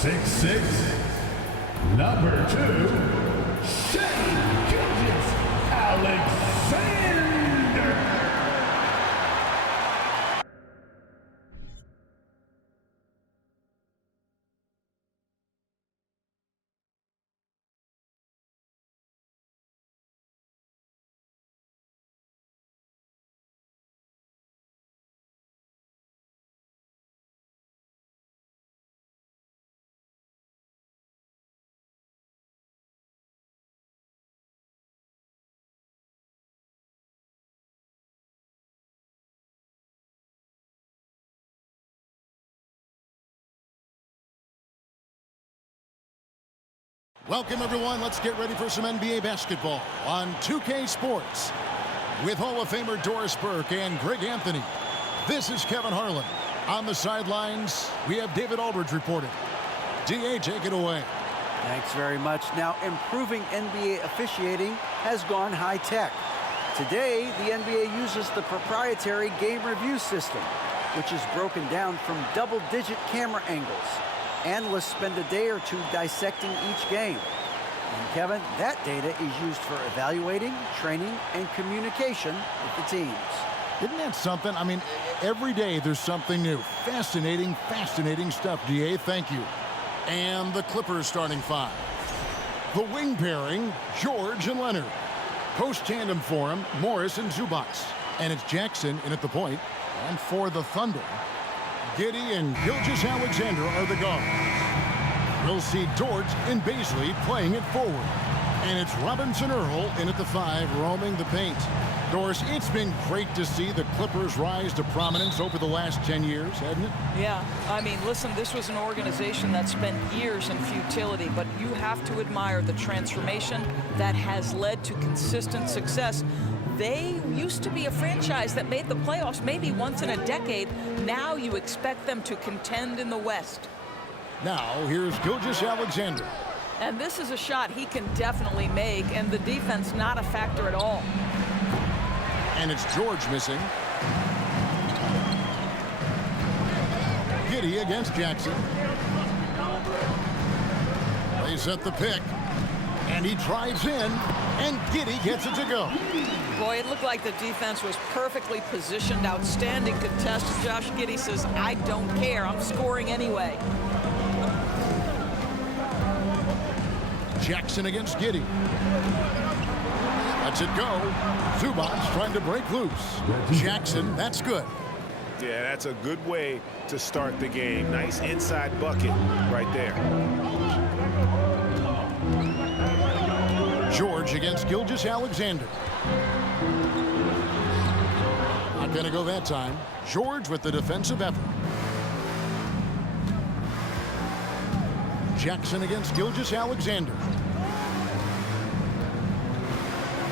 6'6", number 2, Shai Gilgeous-Alexander. Welcome, everyone. Let's get ready for some NBA basketball on 2K Sports. With Hall of Famer Doris Burke and Greg Anthony, this is Kevin Harlan. On the sidelines, we have David Aldridge reporting. DA, take it away. Thanks very much. Now, improving NBA officiating has gone high-tech. Today, the NBA uses the proprietary game review system, which is broken down from double-digit camera angles. Analysts spend a day or two dissecting each game. And Kevin, that data is used for evaluating, training, and communication with the teams. Isn't that something? I mean, every day there's something new. Fascinating, fascinating stuff, DA. Thank you. And the Clippers starting five. The wing pairing, George and Leonard. Post tandem for him, Morris and Zubac. And it's Jackson in at the point. And for the Thunder, Giddey and Gilgeous-Alexander are the guards. We'll see Dort and Baisley playing it forward. And it's Robinson Earl in at the 5, roaming the paint. Doris, it's been great to see the Clippers rise to prominence over the last 10 years, hasn't it? Yeah, I mean, listen, this was an organization that spent years in futility, but you have to admire the transformation that has led to consistent success. They used to be a franchise that made the playoffs maybe once in a decade. Now you expect them to contend in the West. Now, here's Gilgeous-Alexander. And this is a shot he can definitely make, and the defense not a factor at all. And it's George missing. Giddey against Jackson. They set the pick. And he drives in, and Giddey gets it to go. Boy, it looked like the defense was perfectly positioned. Outstanding contest. Josh Giddey says, I don't care. I'm scoring anyway. Jackson against Giddey. Lets it go. Zubac trying to break loose. Jackson, that's good. Yeah, that's a good way to start the game. Nice inside bucket right there. George against Gilgeous-Alexander. Not going to go that time. George with the defensive effort. Jackson against Gilgeous-Alexander.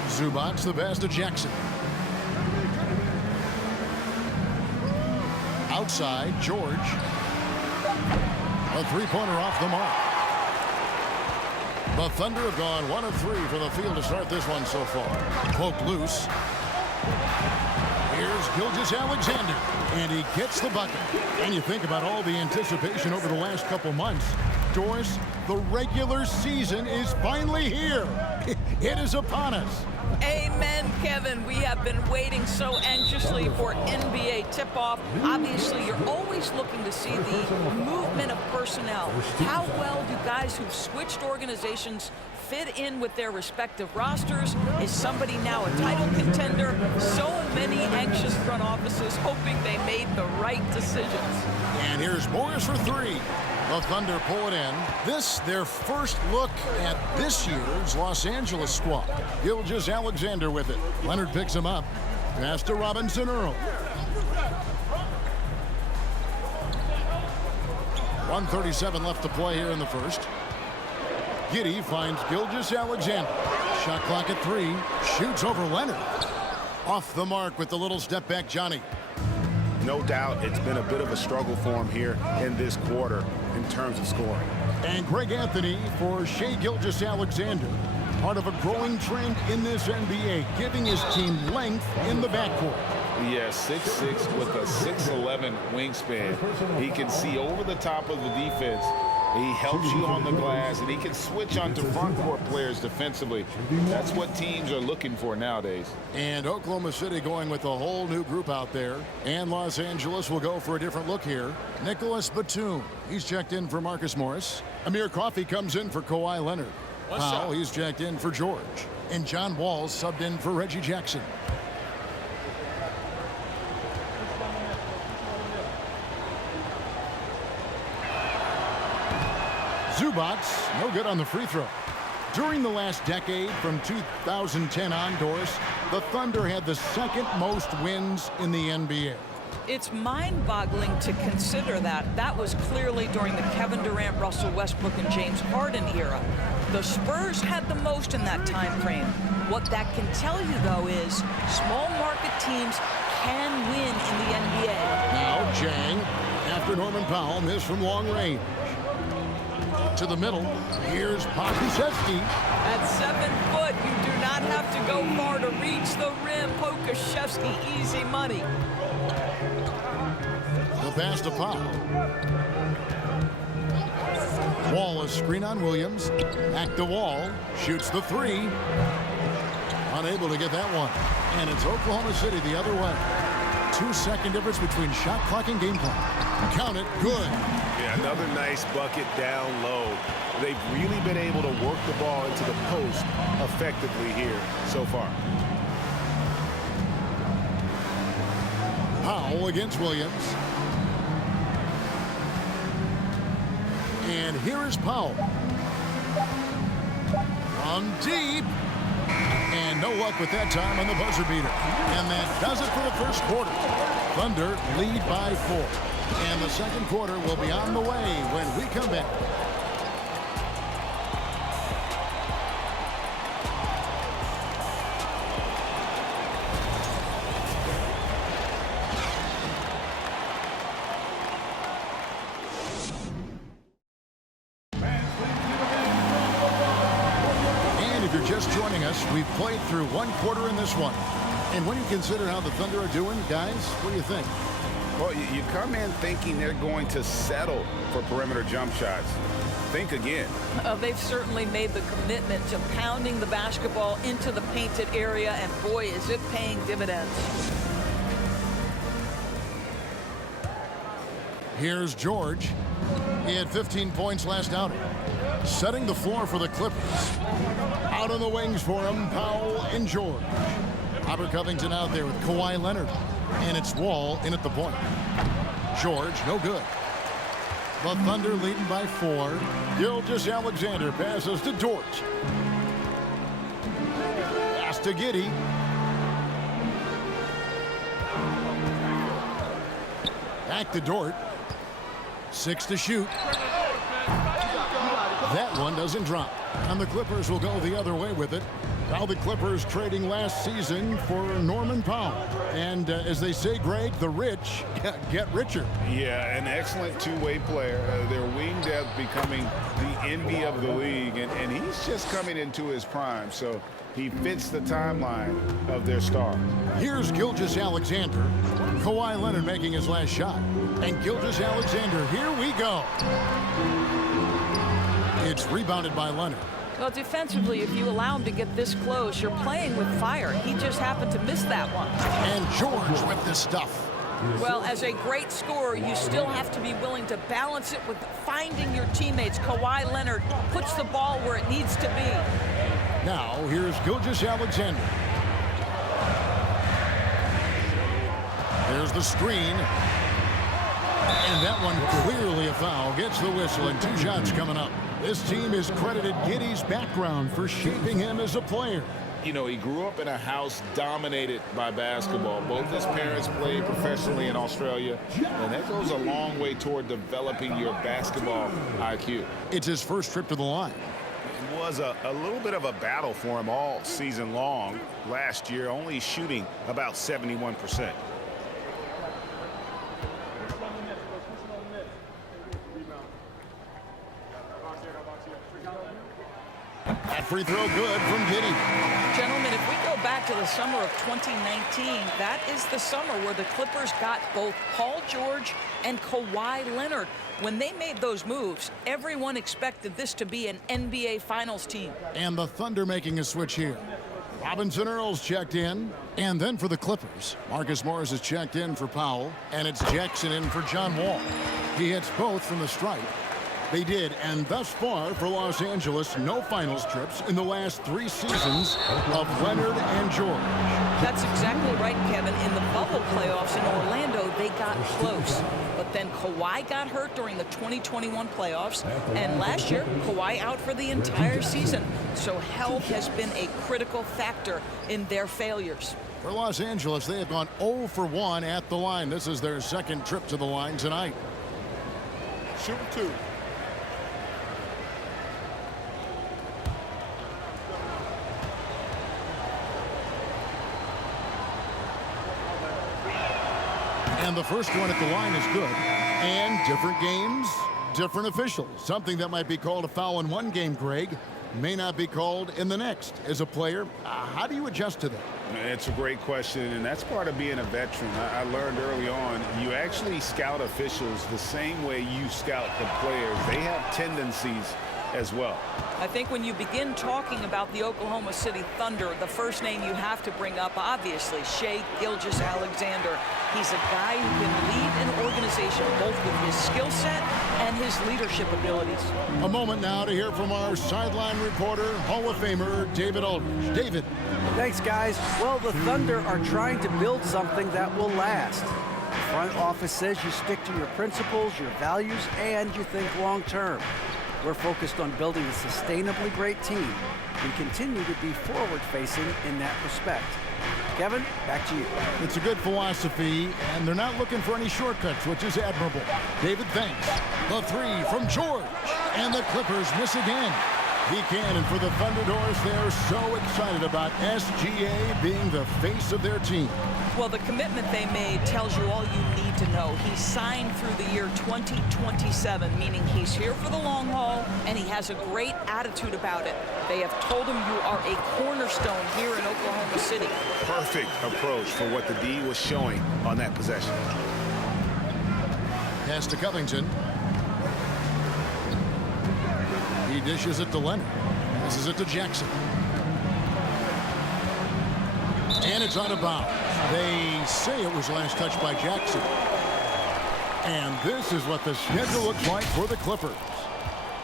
Zubac the pass to Jackson. Outside, George. A three-pointer off the mark. The Thunder have gone 1 of 3 from the field to start this one so far. Poked loose. Here's Gilgeous-Alexander, and he gets the bucket. And you think about all the anticipation over the last couple months. Doris, the regular season is finally here. It is upon us. Amen, Kevin. We have been waiting so anxiously for NBA tip-off. Obviously, you're always looking to see the movement of personnel. How well do guys who've switched organizations fit in with their respective rosters? Is somebody now a title contender? So many anxious front offices hoping they made the right decisions. And here's Morris for 3. The Thunder pull it in. This, their first look at this year's Los Angeles squad. Gilgeous-Alexander with it. Leonard picks him up. Pass to Robinson Earl. 1:37 left to play here in the first. Giddey finds Gilgeous-Alexander. Shot clock at 3. Shoots over Leonard. Off the mark with the little step back, Johnny. No doubt it's been a bit of a struggle for him here in this quarter in terms of scoring. And Greg Anthony for Shai Gilgeous-Alexander. Part of a growing trend in this NBA, giving his team length in the backcourt. Yeah, 6'6" with a 6'11" wingspan. He can see over the top of the defense He helps you on the glass, and he can switch onto front court players defensively. That's what teams are looking for nowadays. And Oklahoma City going with a whole new group out there. And Los Angeles will go for a different look here. Nicholas Batum, he's checked in for Marcus Morris. Amir Coffey comes in for Kawhi Leonard. Powell, he's checked in for George. And John Wall subbed in for Reggie Jackson. Zubac, no good on the free throw. During the last decade, from 2010 on, Doris, the Thunder had the second most wins in the NBA. It's mind-boggling to consider that. That was clearly during the Kevin Durant, Russell Westbrook, and James Harden era. The Spurs had the most in that time frame. What that can tell you, though, is small market teams can win in the NBA. Now Jang, after Norman Powell missed from long range. To the middle, here's Pokusevski. At 7 foot, you do not have to go far to reach the rim. Pokusevski, easy money. The pass to Powell. Wall is screen on Williams. Back to Wall. Shoots the three. Unable to get that one. And it's Oklahoma City the other way. 2-second difference between shot clock and game clock. Count it. Good. Yeah, another nice bucket down low. They've really been able to work the ball into the post effectively here so far. Powell against Williams. And here is Powell. From deep. And no luck with that time on the buzzer beater. And that does it for the first quarter. Thunder lead by 4. And the second quarter will be on the way when we come back. And if you're just joining us, we've played through one quarter in this one. And when you consider how the Thunder are doing, guys, what do you think? Well, you come in thinking they're going to settle for perimeter jump shots. Think again. They've certainly made the commitment to pounding the basketball into the painted area, and boy, is it paying dividends. Here's George. He had 15 points last outing. Setting the floor for the Clippers. Out on the wings for him, Powell and George. Robert Covington out there with Kawhi Leonard. And it's Wall in at the point. George, no good. The Thunder leading by 4. Gilgeous-Alexander passes to George. Pass to Giddey. Back to Dort. 6 to shoot. That one doesn't drop. And the Clippers will go the other way with it. Now the Clippers trading last season for Norman Powell. And as they say, Greg, the rich get richer. Yeah, an excellent two-way player. Their wing depth becoming the envy of the league. And he's just coming into his prime. So he fits the timeline of their star. Here's Gilgeous-Alexander. Kawhi Leonard making his last shot. And Gilgeous-Alexander, here we go. It's rebounded by Leonard. Well, defensively, if you allow him to get this close, you're playing with fire. He just happened to miss that one. And George with the stuff. Well, as a great scorer, you still have to be willing to balance it with finding your teammates. Kawhi Leonard puts the ball where it needs to be. Now, here's Gilgeous-Alexander. There's the screen. And that one clearly a foul. Gets the whistle and 2 shots coming up. This team has credited Giddey's background for shaping him as a player. You know, he grew up in a house dominated by basketball. Both his parents played professionally in Australia, and that goes a long way toward developing your basketball IQ. It's his first trip to the line. It was a little bit of a battle for him all season long. Last year, only shooting about 71%. At free throw good from Giddey. Gentlemen, if we go back to the summer of 2019, that is the summer where the Clippers got both Paul George and Kawhi Leonard. When they made those moves, everyone expected this to be an NBA Finals team. And the Thunder making a switch here. Robinson Earls checked in. And then for the Clippers, Marcus Morris is checked in for Powell. And it's Jackson in for John Wall. He hits both from the stripe. They did, and thus far for Los Angeles, no finals trips in the last 3 seasons of Leonard and George. That's exactly right, Kevin. In the bubble playoffs in Orlando, they got close. But then Kawhi got hurt during the 2021 playoffs, and last year, Kawhi out for the entire season. So health has been a critical factor in their failures. For Los Angeles, they have gone 0 for 1 at the line. This is their second trip to the line tonight. Shoot 2. And the first one at the line is good. And different games, different officials. Something that might be called a foul in one game, Greg, may not be called in the next. As a player, how do you adjust to that? It's a great question, and that's part of being a veteran. I learned early on, you actually scout officials the same way you scout the players. They have tendencies as well. I think when you begin talking about the Oklahoma City Thunder, the first name you have to bring up, obviously, Shai Gilgeous-Alexander. He's a guy who can lead an organization both with his skill set and his leadership abilities. A moment now to hear from our sideline reporter, Hall of Famer David Aldridge. David. Thanks, guys. Well, the Thunder are trying to build something that will last. The front office says you stick to your principles, your values, and you think long term. We're focused on building a sustainably great team. We continue to be forward-facing in that respect. Kevin, back to you. It's a good philosophy, and they're not looking for any shortcuts, which is admirable. David, thanks. The 3 from George, and the Clippers miss again. He can, and for the Thunder Doors, they're so excited about SGA being the face of their team. Well, the commitment they made tells you all you need to know. He signed through the year 2027, meaning he's here for the long haul, and he has a great attitude about it. They have told him you are a cornerstone here in Oklahoma City. Perfect approach for what the D was showing on that possession. Pass to Covington. He dishes it to Leonard. Passes it to Jackson. And it's out of bounds. They say it was last touched by Jackson. And this is what the schedule looks like for the Clippers.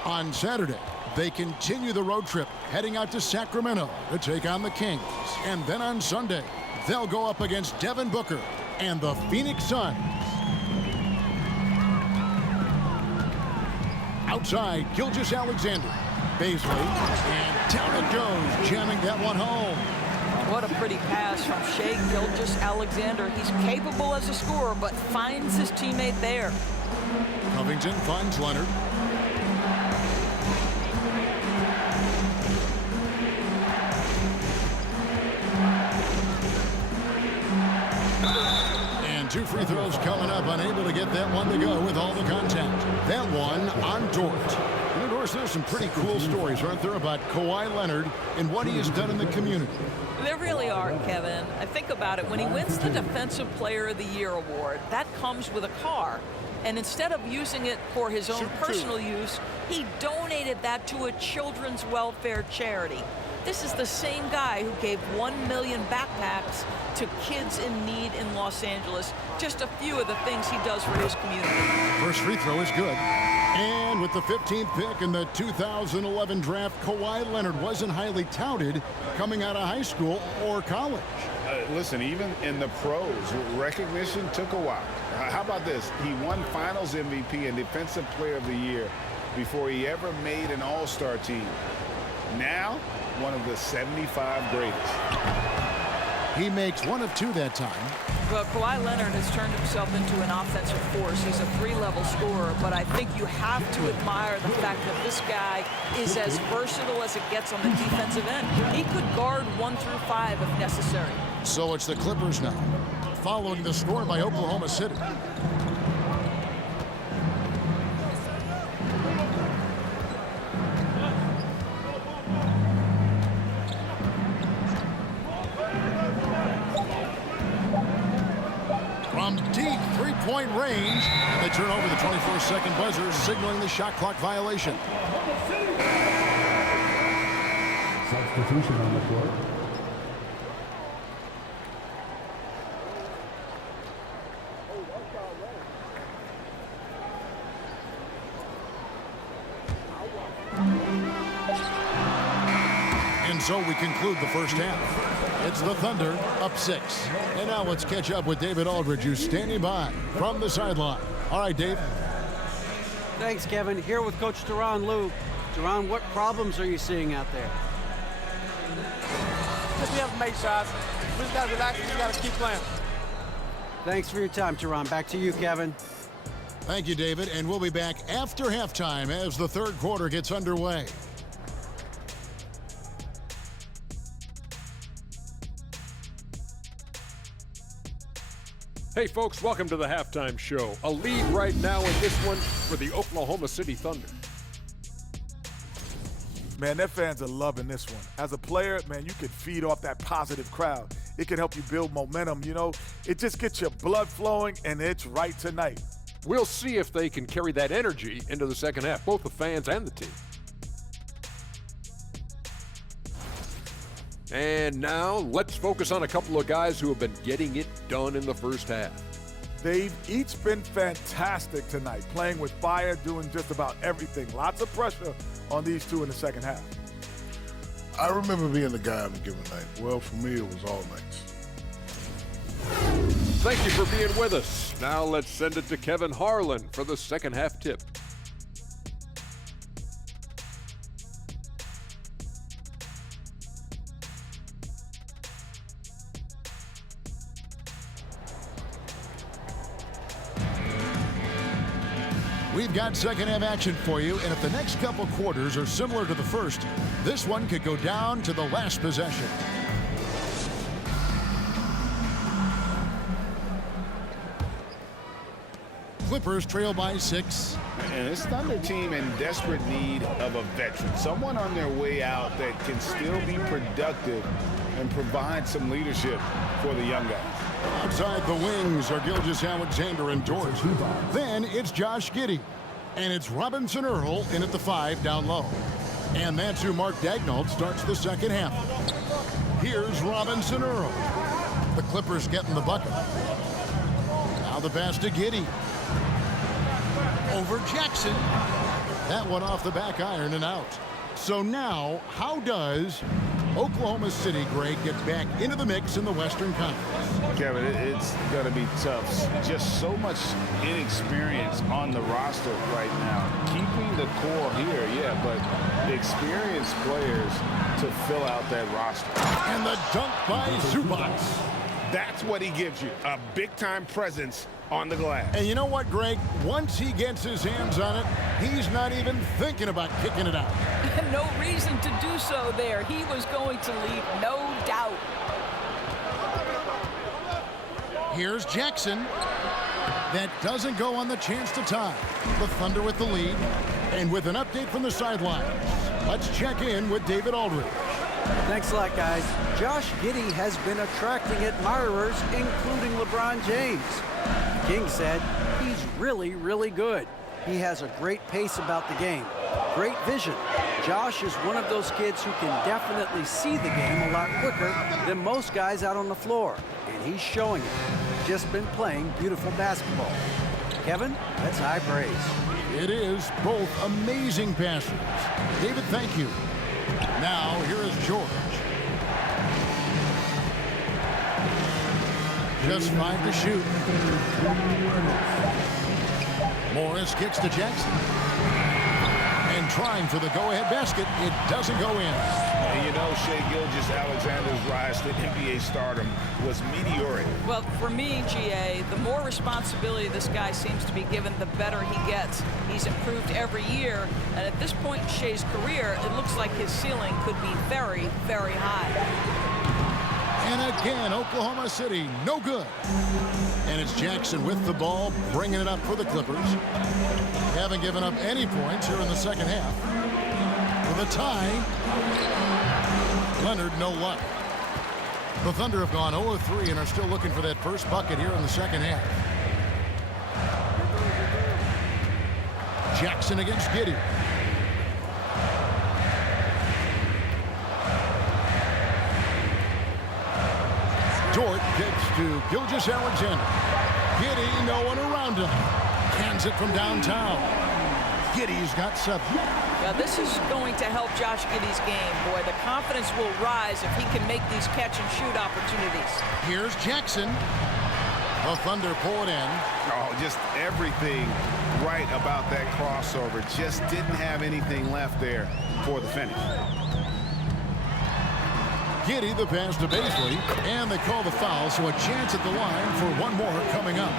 On Saturday, they continue the road trip, heading out to Sacramento to take on the Kings. And then on Sunday, they'll go up against Devin Booker and the Phoenix Suns. Outside, Gilgeous-Alexander. Baisley, and down it goes, jamming that one home. What a pretty pass from Shai Gilgeous-Alexander. He's capable as a scorer, but finds his teammate there. Covington finds Leonard. And 2 free throws coming up, unable to get that one to go with all the contact. That one on Dort. And of course, there's some pretty cool stories, aren't there, about Kawhi Leonard and what he has done in the community. There really are, Kevin. I think about it. When he wins the Defensive Player of the Year award, that comes with a car. And instead of using it for his own personal use, he donated that to a children's welfare charity. This is the same guy who gave 1 million backpacks to kids in need in Los Angeles. Just a few of the things he does for his community. First free throw is good. And with the 15th pick in the 2011 draft, Kawhi Leonard wasn't highly touted coming out of high school or college. Listen, even in the pros, recognition took a while. How about this? He won Finals MVP and Defensive Player of the Year before he ever made an All-Star team. Now, one of the 75 greatest. He makes 1 of 2 that time. Well, Kawhi Leonard has turned himself into an offensive force. He's a 3-level scorer, but I think you have to admire the fact that this guy is as versatile as it gets on the defensive end. He could guard 1 through 5 if necessary. So it's the Clippers now, following the score by Oklahoma City. three-point range. And they turn over the 24-second buzzer, signaling the shot clock violation. Substitution on the court. And so we conclude the first half. It's the Thunder up 6. And now let's catch up with David Aldridge, who's standing by from the sideline. All right, Dave. Thanks, Kevin. Here with Coach Duran Lou. Duran, what problems are you seeing out there? Just we have to make shots. We just got to relax and we got to keep playing. Thanks for your time, Duran. Back to you, Kevin. Thank you, David. And we'll be back after halftime as the third quarter gets underway. Hey folks, welcome to the halftime show. A lead right now in this one for the Oklahoma City Thunder. Man, their fans are loving this one. As a player, man, you can feed off that positive crowd. It can help you build momentum, you know. It just gets your blood flowing, and it's right tonight. We'll see if they can carry that energy into the second half, both the fans and the team. And now, let's focus on a couple of guys who have been getting it done in the first half. They've each been fantastic tonight, playing with fire, doing just about everything. Lots of pressure on these two in the second half. I remember being the guy on a given night. Well, for me, it was all nights. Thank you for being with us. Now let's send it to Kevin Harlan for the second half tip. We've got second half action for you, and if the next couple quarters are similar to the first, this one could go down to the last possession. Clippers trail by 6. And this Thunder team in desperate need of a veteran, someone on their way out that can still be productive and provide some leadership for the young guys. Outside the wings are Gilgeous-Alexander and Dort. Then it's Josh Giddey. And it's Robinson Earl in at the 5 down low. And that's who Mark Daigneault starts the second half. Here's Robinson Earl. The Clippers getting the bucket. Now the pass to Giddey. Over Jackson. That one off the back iron and out. So now, how does Oklahoma City, Greg, get back into the mix in the Western Conference? Kevin, it's going to be tough. Just so much inexperience on the roster right now. Keeping the core here, yeah, but experienced players to fill out that roster. And the dunk by Zubac. That's what he gives you, a big-time presence on the glass. And you know what, Greg? Once he gets his hands on it, he's not even thinking about kicking it out. No reason to do so there. He was going to lead, no doubt. Here's Jackson. That doesn't go on the chance to tie. The Thunder with the lead. And with an update from the sidelines, let's check in with David Aldridge. Thanks a lot, guys. Josh Giddey has been attracting admirers, including LeBron James. King said he's really, really good. He has a great pace about the game, great vision. Josh is one of those kids who can definitely see the game a lot quicker than most guys out on the floor, and he's showing it. Just been playing beautiful basketball. Kevin, that's high praise. It is both amazing passes. David, thank you. Now, here is George. Just 5 to shoot. Morris kicks to Jackson. And trying for the go-ahead basket, it doesn't go in. And you know, Shai Gilgeous-Alexander's rise to NBA stardom was meteoric. Well, for me, GA, the more responsibility this guy seems to be given, the better he gets. He's improved every year, and at this point in Shai's career, it looks like his ceiling could be very, very high. And again, Oklahoma City, no good. And it's Jackson with the ball, bringing it up for the Clippers. Haven't given up any points here in the second half. With a tie, Leonard, no luck. The Thunder have gone 0-3 and are still looking for that first bucket here in the second half. Jackson against Giddey. Dort gets to Gilgeous-Alexander. Giddey, no one around him. Hands it from downtown. Giddey's got 7. Now, this is going to help Josh Giddey's game. Boy, the confidence will rise if he can make these catch-and-shoot opportunities. Here's Jackson. The Thunder pull it in. Oh, just everything right about that crossover. Just didn't have anything left there for the finish. Giddey the pass to Baisley, and they call the foul, so a chance at the line for one more coming up.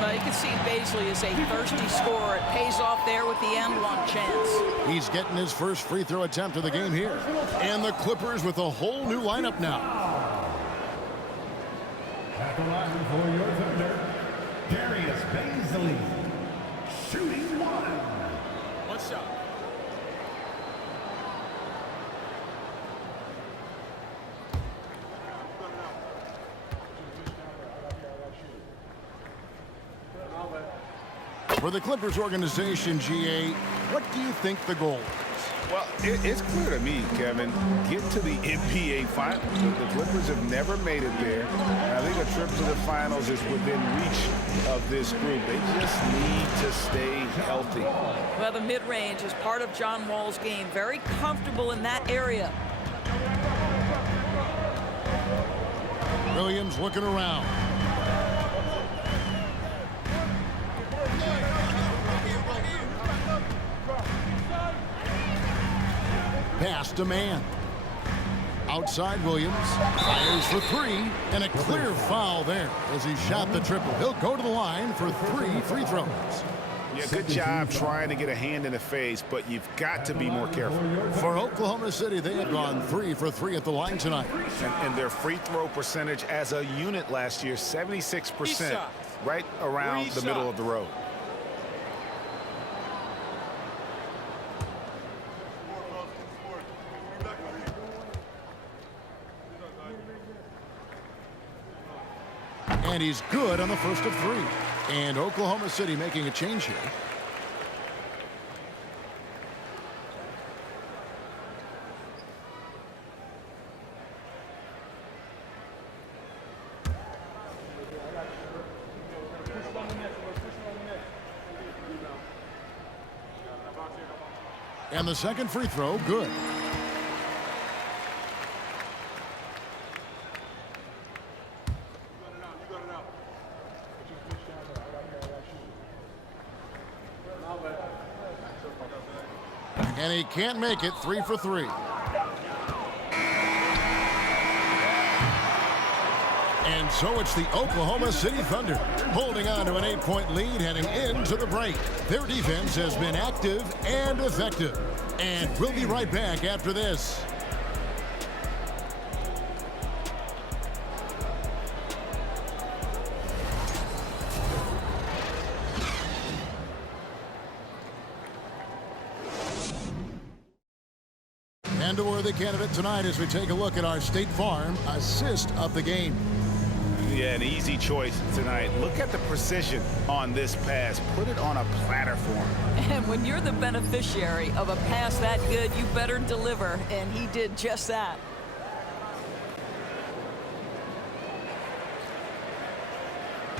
Well, you can see Baisley is a thirsty scorer. It pays off there with the and-one chance. He's getting his first free throw attempt of the game here. And the Clippers with a whole new lineup now. At the line for your Thunder, Darius Baisley, shooting 1. What's up? For the Clippers organization, GA, what do you think the goal is? Well, it's clear to me, Kevin, get to the NBA Finals. The Clippers have never made it there. I think a trip to the Finals is within reach of this group. They just need to stay healthy. Well, the mid-range is part of John Wall's game. Very comfortable in that area. Williams looking around. Pass to man. Outside Williams. Fires for 3. And a clear foul there as he shot the triple. He'll go to the line for 3 free throws. Yeah, good job trying to get a hand in the face, but you've got to be more careful. For Oklahoma City, they have gone 3 for 3 at the line tonight. And their free throw percentage as a unit last year, 76%, right around the middle of the road. And he's good on the first of 3. And Oklahoma City making a change here. And the second free throw, good. And he can't make it. 3 for 3. And so it's the Oklahoma City Thunder holding on to an 8-point lead heading into the break. Their defense has been active and effective. And we'll be right back after this. And a worthy candidate tonight as we take a look at our State Farm assist of the game. Yeah, an easy choice tonight. Look at the precision on this pass. Put it on a platter for him. And when you're the beneficiary of a pass that good, you better deliver. And he did just that.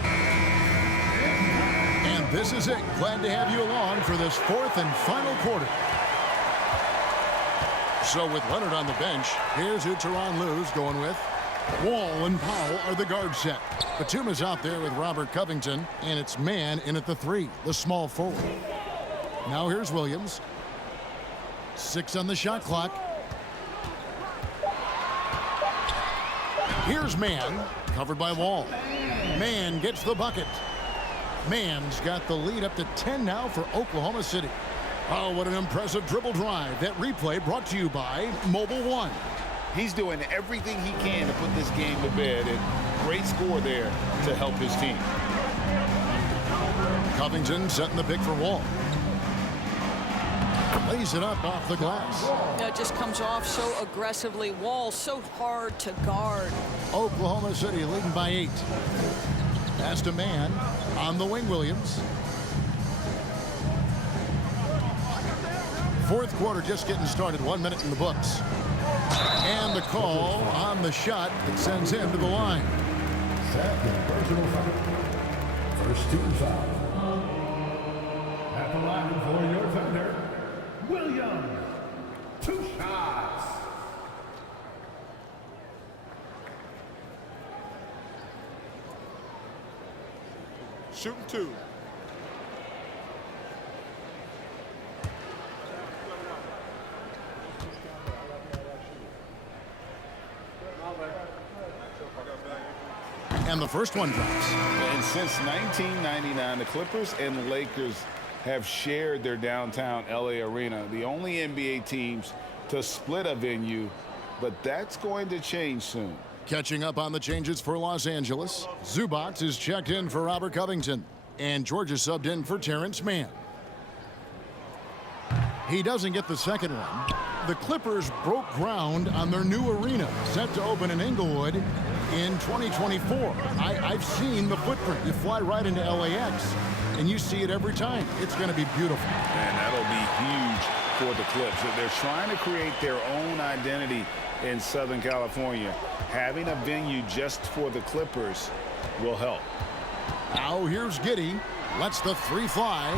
And this is it. Glad to have you along for this 4th and final quarter. So with Leonard on the bench, here's who Tyronn Lue's going with. Wall and Powell are the guard set. Batum is out there with Robert Covington, and it's man in at the 3, the small forward. Now here's Williams. 6 on the shot clock. Here's Man, covered by Wall. Man gets the bucket. Man's got the lead up to 10 now for Oklahoma City. Oh, what an impressive dribble drive. That replay brought to you by Mobile One. He's doing everything he can to put this game to bed, and great score there to help his team. Covington setting the pick for Wall. Lays it up off the glass. It just comes off so aggressively. Wall so hard to guard. Oklahoma City leading by 8. Pass to Man on the wing, Williams. Fourth quarter just getting started. 1 minute in the books. And the call on the shot that sends him to the line. Second personal foul. First team foul. At the line for your Thunder, Williams. 2 shots. Shooting 2. And the first one drops. And since 1999, the Clippers and the Lakers have shared their downtown LA arena, the only NBA teams to split a venue, but that's going to change soon. Catching up on the changes for Los Angeles, Zubac is checked in for Robert Covington, and George is subbed in for Terrence Mann. He doesn't get the second one. The Clippers broke ground on their new arena, set to open in Inglewood in 2024. I've seen the footprint. You fly right into LAX, and you see it every time. It's going to be beautiful. And that'll be huge for the Clips. They're trying to create their own identity in Southern California. Having a venue just for the Clippers will help. Now here's Giddey. Lets the 3 fly.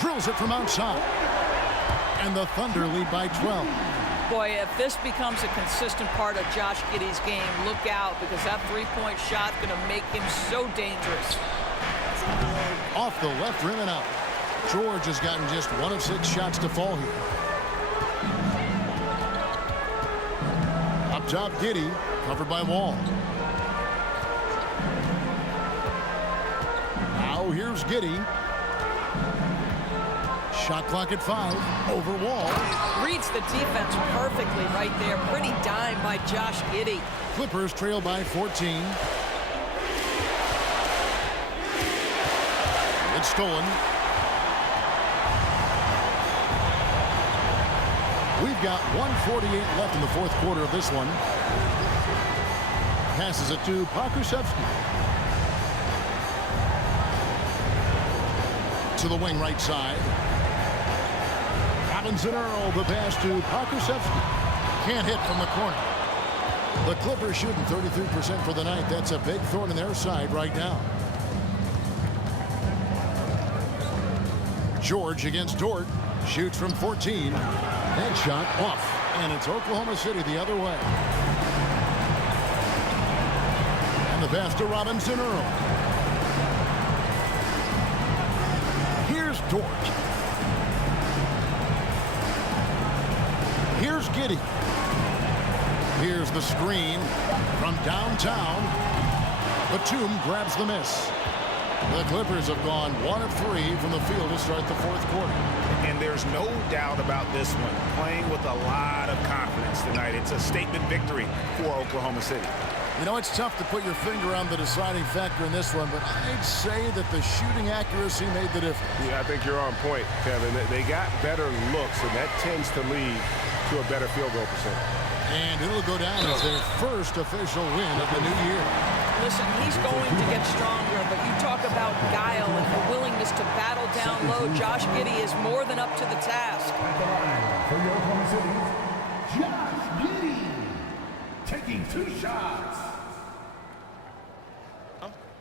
Drills it from outside. And the Thunder lead by 12. Boy, if this becomes a consistent part of Josh Giddey's game, look out, because that three-point shot's going to make him so dangerous. Off the left rim and out. George has gotten just 1 of 6 shots to fall here. Up top, Giddey, covered by Wall. Now here's Giddey. Shot clock at 5. Over Wall. Reads the defense perfectly right there. Pretty dime by Josh Giddey. Clippers trail by 14. It's stolen. We've got 1:48 left in the fourth quarter of this one. Passes it to Pokusevski. To the wing right side. Robinson Earl, the pass to Pokusevski. Can't hit from the corner. The Clippers shooting 33% for the night. That's a big thorn in their side right now. George against Dort. Shoots from 14. That shot off. And it's Oklahoma City the other way. And the pass to Robinson Earl. Here's Dort. Here's Giddey. Here's the screen from downtown. Batum grabs the miss. The Clippers have gone 1 of 3 from the field to start the fourth quarter. And there's no doubt about this one. Playing with a lot of confidence tonight. It's a statement victory for Oklahoma City. You know, it's tough to put your finger on the deciding factor in this one, but I'd say that the shooting accuracy made the difference. Yeah, I think you're on point, Kevin. They got better looks, and that tends to lead to a better field goal percentage. And it'll go down as their first official win of the new year. Listen, he's going to get stronger, but you talk about guile and the willingness to battle down low. Josh Giddey is more than up to the task. At the line for your Oklahoma City, Josh Giddey. Taking 2 shots.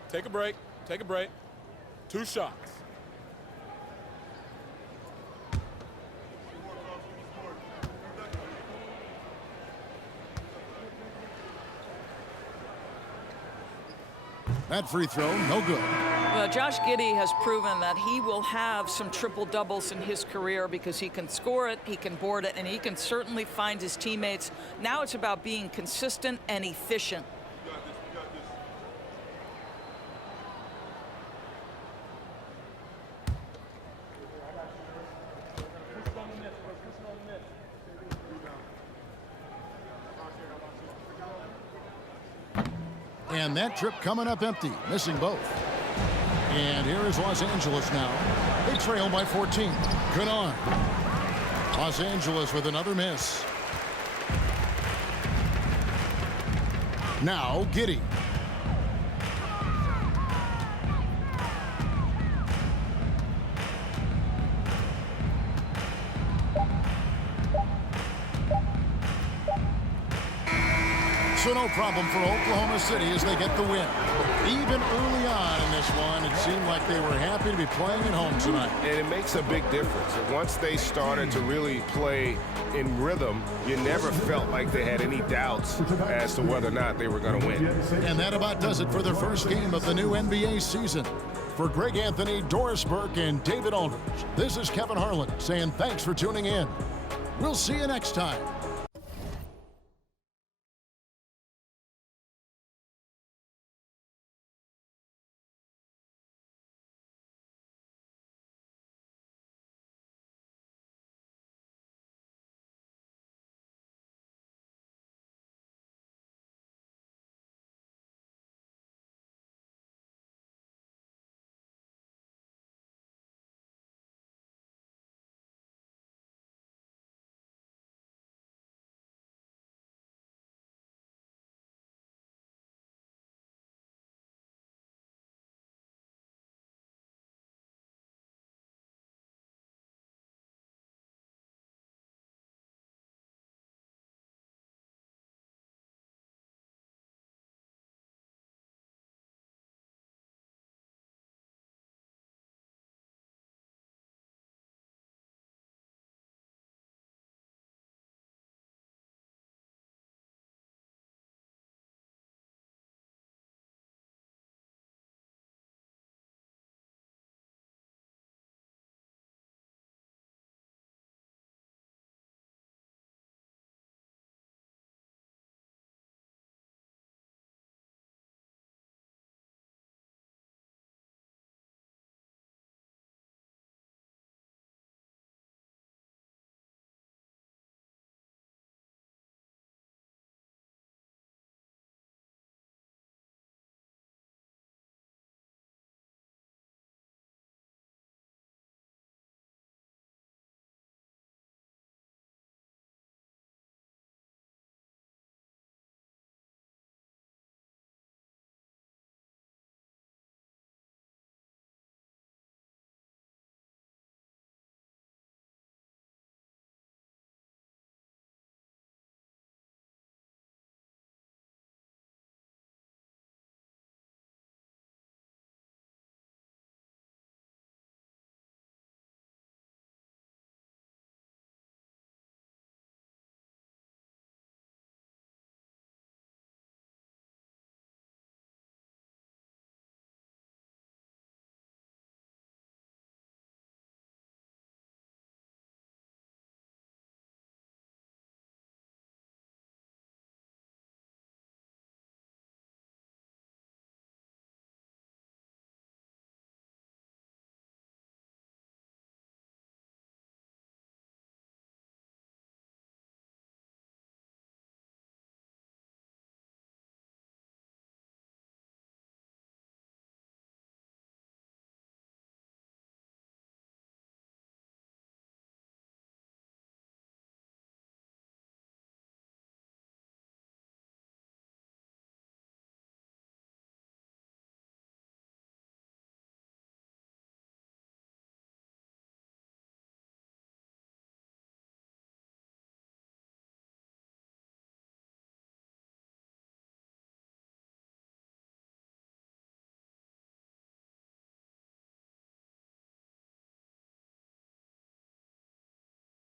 Take a break. Take a break. 2 shots. That free throw, no good. Well, Josh Giddey has proven that he will have some triple doubles in his career because he can score it, he can board it, and he can certainly find his teammates. Now it's about being consistent and efficient. And that trip coming up empty, missing both. And here is Los Angeles now. They trail by 14. Good on. Los Angeles with another miss. Now Giddey. So no problem for Oklahoma City as they get the win. Even early on in this one, it seemed like they were happy to be playing at home tonight. And it makes a big difference. Once they started to really play in rhythm, you never felt like they had any doubts as to whether or not they were going to win. And that about does it for the first game of the new NBA season. For Greg Anthony, Doris Burke, and David Aldridge, this is Kevin Harlan saying thanks for tuning in. We'll see you next time